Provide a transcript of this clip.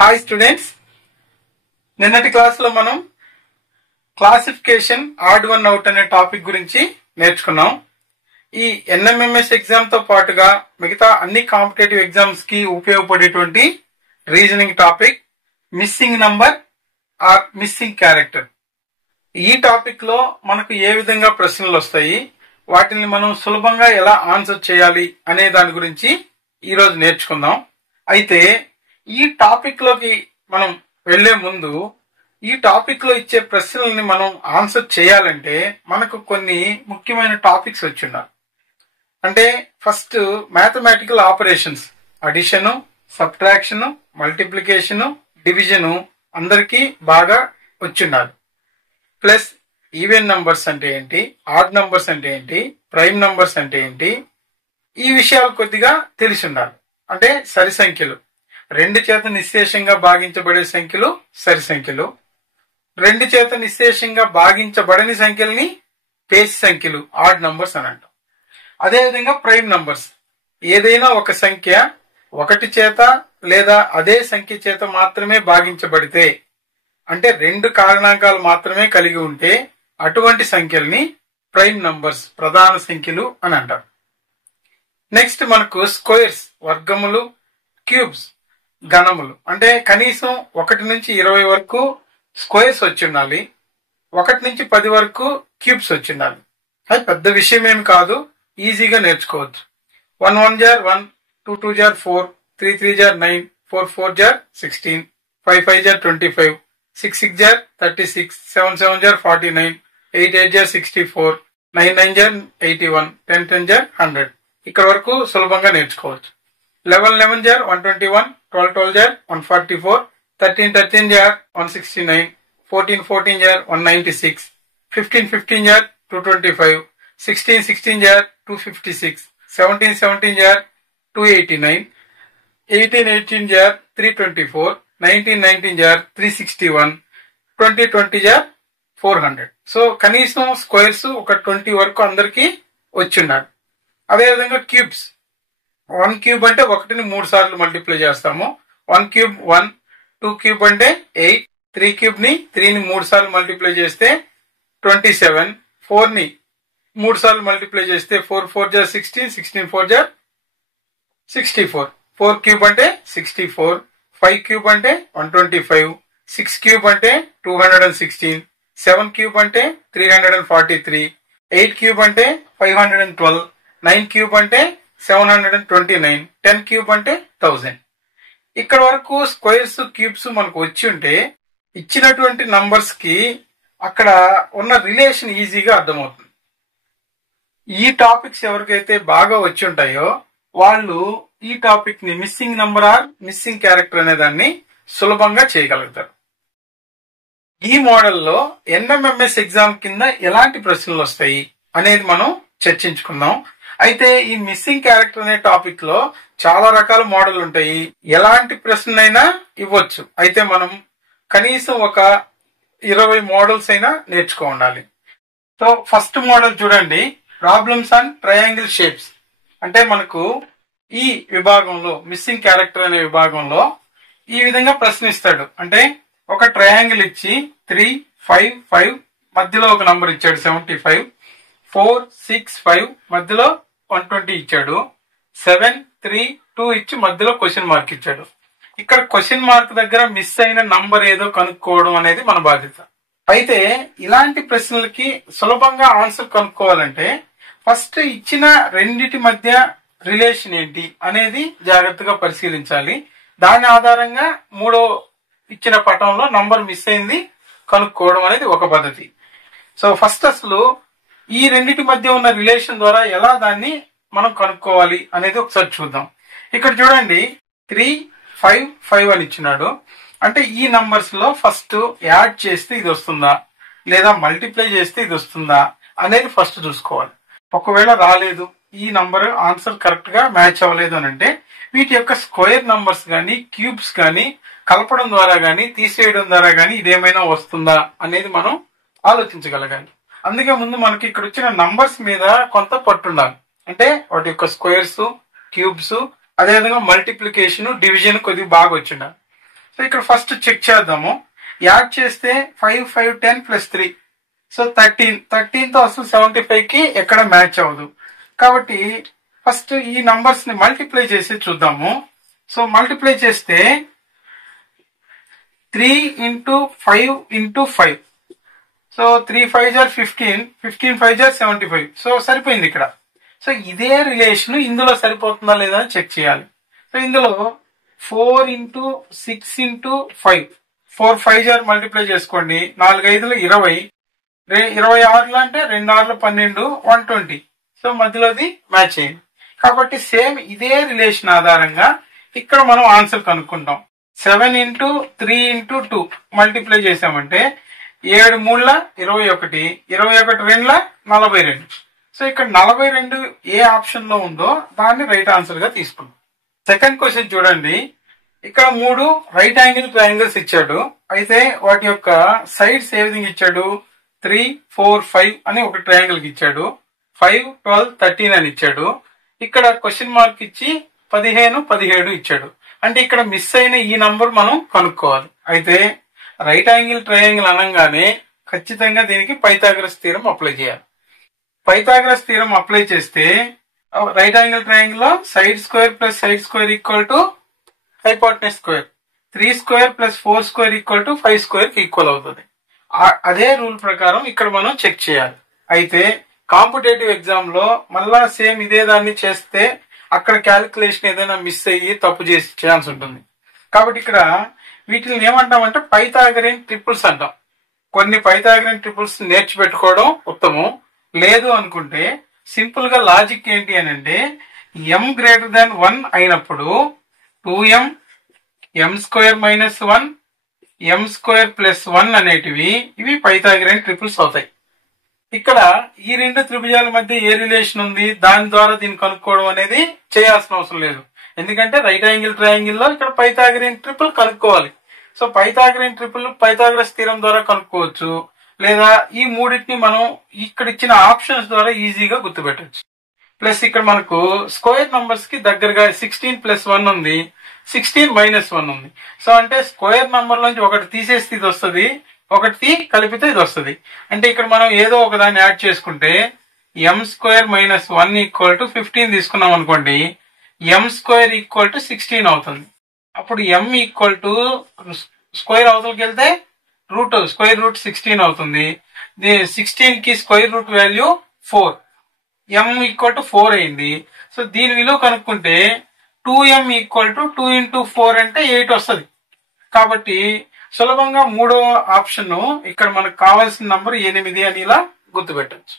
Hi students, నిన్నటి క్లాసులో మనం క్లాసిఫికేషన్ ఆడ్ వన్ అవుట్ అనే టాపిక్ గురించి నేర్చుకున్నాం. ఈ ఎన్ఎంఎంఎస్ ఎగ్జామ్ తో పాటుగా మిగతా అన్ని కాంపిటేటివ్ ఎగ్జామ్స్ కి ఉపయోగపడేటువంటి reasoning topic missing number or missing character. ఈ టాపిక్ లో మనకు ఏ విధంగా ప్రశ్నలు వస్తాయి, వాటిని మనం సులభంగా ఎలా ఆన్సర్ చేయాలి అనే దాని గురించి ఈ రోజు నేర్చుకుందాం. అయితే ఈ టాపిక్ లోకి మనం వెళ్లే ముందు ఈ టాపిక్ లో ఇచ్చే ప్రశ్నల్ని మనం ఆన్సర్ చేయాలంటే మనకు కొన్ని ముఖ్యమైన టాపిక్స్ వచ్చిన్నారు. అంటే first mathematical operations, addition, subtraction, multiplication, division అందరికీ బాగా వచ్చిన్నారు. ప్లస్ ఈవెన్ నంబర్స్ అంటే ఏంటి, ఆడ్ నంబర్స్ అంటే ఏంటి, ప్రైమ్ నంబర్స్ అంటే ఏంటి, ఈ విషయాలు కొద్దిగా తెలిసి ఉండాలి. అంటే సరి సంఖ్యలు, రెండు చేత నిశ్శేషంగా భాగించబడే సంఖ్యలు సరి సంఖ్యలు, రెండు చేత నిశ్శేషంగా భాగించబడని సంఖ్యల్ని పేసి సంఖ్యలు, ఆడ్ నంబర్స్ అని అంటాం. అదేవిధంగా ప్రైమ్ నంబర్స్, ఏదైనా ఒక సంఖ్య ఒకటి చేత లేదా అదే సంఖ్య చేత మాత్రమే భాగించబడితే, అంటే రెండు కారణాంకాలు మాత్రమే కలిగి ఉంటే అటువంటి సంఖ్యల్ని ప్రైమ్ నంబర్స్, ప్రధాన సంఖ్యలు అని అంటారు. నెక్స్ట్ మనకు స్క్వేర్స్, వర్గములు, క్యూబ్స్, ఘనములు. అంటే కనీసం 1 నుంచి 20 వరకు స్క్వేర్స్ వచ్చి ఉండాలి, 1 నుంచి 10 వరకు క్యూబ్స్ వచ్చి ఉండాలి. అది పెద్ద విషయం ఏమి కాదు, ఈజీగా నేర్చుకోవచ్చు. 1 1 జార్ 1, 2 2 జార్ 4, 3 3 జార్ 9, 4 4 జార్ 16, 5 5 జార్ 25, 6 6 జార్ 36, 7 7 జార్ 49, 8 8 జార్ 64, 9 9 జార్ 81, 10 10 జార్ 100. ఇక్కడ వరకు సులభంగా నేర్చుకోవచ్చు. 11 11 జార్ 121, 12 12 జార్ 144, 13 13 జార్ 169, 14 14 జార్ 196, 15 15 జార్ 225, 16 16 జార్ 256, 17 17 జార్ 289, 18 18 జార్ 324, 19 19 జార్ 361, 20 20 జార్ 400. సో కనీసం స్క్వేర్స్ ఒక 20 వరకు అందరికి వచ్చిన్నారు. అదేవిధంగా క్యూబ్స్, 1 క్యూబ్ అంటే 1ని 3 సార్లు మల్టిప్లై చేస్తాము. 1 క్యూబ్ 1, 2 క్యూబ్ అంటే 8, 3 క్యూబ్ ని 3ని 3 సార్లు మల్టిప్లై చేస్తే 27, 4ని 3 సార్లు మల్టిప్లై చేస్తే 4 4 జార్ 16, 16 4 జార్ 64, 4 క్యూబ్ అంటే 64, 5 క్యూబ్ అంటే 125, 6 క్యూబ్ అంటే 216, 7 క్యూబ్ అంటే 343, 8 క్యూబ్ అంటే 512, 9 క్యూబ్ అంటే 729, 10 క్యూబ్ అంటే 1000. ఇక్కడ వరకు స్క్వేర్స్, క్యూబ్స్ మనకు వచ్చి ఉంటే ఇచ్చినటువంటి నంబర్స్ కి అక్కడ ఉన్న రిలేషన్ ఈజీగా అర్థమవుతుంది. ఈ టాపిక్స్ ఎవరికైతే బాగా వచ్చి ఉంటాయో వాళ్ళు ఈ టాపిక్ ని missing number or missing character అనే దాన్ని సులభంగా చేయగలుగుతారు. ఈ మోడల్లో ఎన్ఎంఎంఎస్ ఎగ్జామ్ కింద ఎలాంటి ప్రశ్నలు వస్తాయి అనేది మనం చర్చించుకుందాం. అయితే ఈ మిస్సింగ్ క్యారెక్టర్ అనే టాపిక్ లో చాలా రకాల మోడల్ ఉంటాయి, ఎలాంటి ప్రశ్నలైనా ఇవ్వచ్చు. అయితే మనం కనీసం ఒక 20 మోడల్స్ అయినా నేర్చుకోవాలి. సో ఫస్ట్ మోడల్ చూడండి, ప్రాబ్లమ్స్ ఆన్ ట్రయాంగిల్ షేప్స్. అంటే మనకు ఈ విభాగంలో మిస్సింగ్ క్యారెక్టర్ అనే విభాగంలో ఈ విధంగా ప్రశ్నిస్తాడు. అంటే ఒక ట్రయాంగిల్ ఇచ్చి 3 5 5 మధ్యలో ఒక నంబర్ ఇచ్చాడు 75, 4 6 5 మధ్యలో 120 ఇచ్చాడు, 7 3 2 ఇచ్చి మధ్యలో క్వశ్చన్ మార్క్ ఇచ్చాడు. ఇక్కడ క్వశ్చన్ మార్క్ దగ్గర మిస్ అయిన నంబర్ ఏదో కనుక్కోవడం అనేది మన బాధ్యత. అయితే ఇలాంటి ప్రశ్నలకి సులభంగా ఆన్సర్ కనుక్కోవాలంటే ఫస్ట్ ఇచ్చిన రెండిటి మధ్య రిలేషన్ ఏంటి అనేది జాగ్రత్తగా పరిశీలించాలి. దాని ఆధారంగా మూడో ఇచ్చిన పటంలో నంబర్ మిస్ అయింది కనుక్కోవడం అనేది ఒక పద్ధతి. సో ఫస్ట్ అసలు ఈ రెండిటి మధ్య ఉన్న రిలేషన్ ద్వారా ఎలా దాన్ని మనం కనుక్కోవాలి అనేది ఒకసారి చూద్దాం. ఇక్కడ చూడండి 3 5 5 అని ఇచ్చినాడు. అంటే ఈ నంబర్స్ లో ఫస్ట్ యాడ్ చేస్తే ఇది వస్తుందా లేదా మల్టిప్లై చేస్తే ఇది వస్తుందా అనేది ఫస్ట్ చూసుకోవాలి. ఒకవేళ రాలేదు, ఈ నంబర్ ఆన్సర్ కరెక్ట్ గా మ్యాచ్ అవ్వలేదు అని అంటే వీటి యొక్క స్క్వేర్ నంబర్స్ గానీ క్యూబ్స్ గానీ కలపడం ద్వారా గానీ తీసేయడం ద్వారా గానీ ఇదేమైనా వస్తుందా అనేది మనం ఆలోచించగలగాలి. అందుకే ముందు మనకి ఇక్కడ వచ్చిన నంబర్స్ మీద కొంత పట్టుండాలి. అంటే వాటి యొక్క స్క్వేర్స్, క్యూబ్స్, అదేవిధంగా మల్టిప్లికేషన్, డివిజన్ కొద్దిగా బాగా వచ్చిండాలి. సో ఇక్కడ ఫస్ట్ చెక్ చేద్దాము. యాడ్ చేస్తే 5 5 10 ప్లస్ 3 సో 13 తో అసలు 75 కి ఎక్కడ మ్యాచ్ అవ్వదు. కాబట్టి ఫస్ట్ ఈ నంబర్స్ ని మల్టిప్లై చేసి చూద్దాము. సో మల్టిప్లై చేస్తే 3 ఇంటూ 5 ఇంటూ 5 సో 3 5 జార్ 15 15 5 జార్ 75 సో సరిపోయింది ఇక్కడ. సో ఇదే రిలేషన్ ఇందులో సరిపోతుందా లేదా అని చెక్ చేయాలి. సో ఇందులో 4 ఇంటూ 6 ఇంటూ 5 4 5 జార్ మల్టిప్లై చేసుకోండి. 4 5లు 20 26 అంటే 2 6లు 12 120 సో మధ్యలోది మ్యాచ్ అయింది. కాబట్టి సేమ్ ఇదే రిలేషన్ ఆధారంగా ఇక్కడ మనం ఆన్సర్ కనుక్కుంటాం. 7 ఇంటూ 3 ఇంటూ 2 మల్టిప్లై చేసామంటే 7 3ల 21 21 2ల 42 సో ఇక్కడ 42 ఏ ఆప్షన్ లో ఉందో దాన్ని రైట్ ఆన్సర్ గా తీసుకున్నాం. సెకండ్ క్వశ్చన్ చూడండి. ఇక్కడ 3 రైట్ యాంగిల్ ట్రయాంగిల్స్ ఇచ్చాడు. అయితే వాటి యొక్క సైడ్స్ ఏ విధంగా ఇచ్చాడు, 3 4 5 అని ఒక ట్రయాంగిల్ కి ఇచ్చాడు, 5 12 13 అని ఇచ్చాడు. ఇక్కడ క్వశ్చన్ మార్క్ ఇచ్చి 15 17 ఇచ్చాడు. అంటే ఇక్కడ మిస్ అయిన ఈ నంబర్ మనం కనుక్కోవాలి. అయితే రైట్ యాంగిల్ ట్రయాంగిల్ అనగానే ఖచ్చితంగా దీనికి పైథాగరస్ థీరం అప్లై చేయాలి. పైథాగరస్ థీరం అప్లై చేస్తే రైట్ యాంగిల్ ట్రయాంగిల్ లో side square plus side square equal to hypotenuse square, 3 square plus 4 square equal to 5 square కి ఈక్వల్ అవుతుంది. అదే రూల్ ప్రకారం ఇక్కడ మనం చెక్ చేయాలి. అయితే కాంపిటేటివ్ ఎగ్జామ్ లో మళ్ళా సేమ్ ఇదే దాన్ని చేస్తే అక్కడ క్యాలిక్యులేషన్ ఏదైనా మిస్ అయ్యి తప్పు చేసి ఛాన్స్ ఉంటుంది. కాబట్టి ఇక్కడ వీటిని ఏమంటామంటే పైథాగరన్ ట్రిపుల్స్ అంటాం. కొన్ని పైథాగరన్ ట్రిపుల్స్ నేర్చిపెట్టుకోవడం ఉత్తమం. లేదు అనుకుంటే సింపుల్ గా లాజిక్ ఏంటి అని అంటే m గ్రేటర్ దాన్ 1 అయినప్పుడు 2m m square minus 1 m square plus 1 అనేటివి ఇవి పైథాగరన్ ట్రిపుల్స్ అవుతాయి. ఇక్కడ ఈ రెండు త్రిభుజాల మధ్య ఏ రిలేషన్ ఉంది దాని ద్వారా దీన్ని కనుక్కోవడం అనేది చేయాల్సిన అవసరం లేదు. ఎందుకంటే రైట్ యాంగిల్ ట్రయాంగిల్ లో ఇక్కడ పైథాగరన్ ట్రిపుల్ కనుక్కోవాలి. So Pythagorean triple Pythagoras theorem ద్వారా కనుక్కోవచ్చు, లేదా ఈ మూడింటిని మనం ఇక్కడ ఇచ్చిన ఆప్షన్స్ ద్వారా ఈజీగా గుర్తుపెట్టవచ్చు. ప్లస్ ఇక్కడ మనకు స్క్వేర్ నంబర్స్ కి దగ్గరగా 16 ప్లస్ 1 ఉంది, 16 మైనస్ 1 ఉంది. సో అంటే స్క్వేర్ నంబర్ నుంచి ఒకటి తీసేస్తే ఇది వస్తుంది, ఒకటి కలిపితే ఇది వస్తుంది. అంటే ఇక్కడ మనం ఏదో ఒక దాన్ని యాడ్ చేసుకుంటే m square minus 1 equal to 15 తీసుకున్నాం అనుకోండి, m స్క్వేర్ ఈక్వల్ టు 16 అవుతుంది. అప్పుడు m ఈక్వల్ టు స్క్వేర్ అవతలకి వెళ్తే స్క్వేర్ రూట్ 16 అవుతుంది. 16 కి square root value 4, m equal to 4 అయింది. సో దీని విలువ కనుక్కుంటే 2m ఈక్వల్ టు 2 ఇంటూ 4 అంటే 8 వస్తుంది. కాబట్టి సులభంగా మూడో ఆప్షన్ ఇక్కడ మనకు కావాల్సిన నంబర్ 8 అని ఇలా గుర్తుపెట్టచ్చు.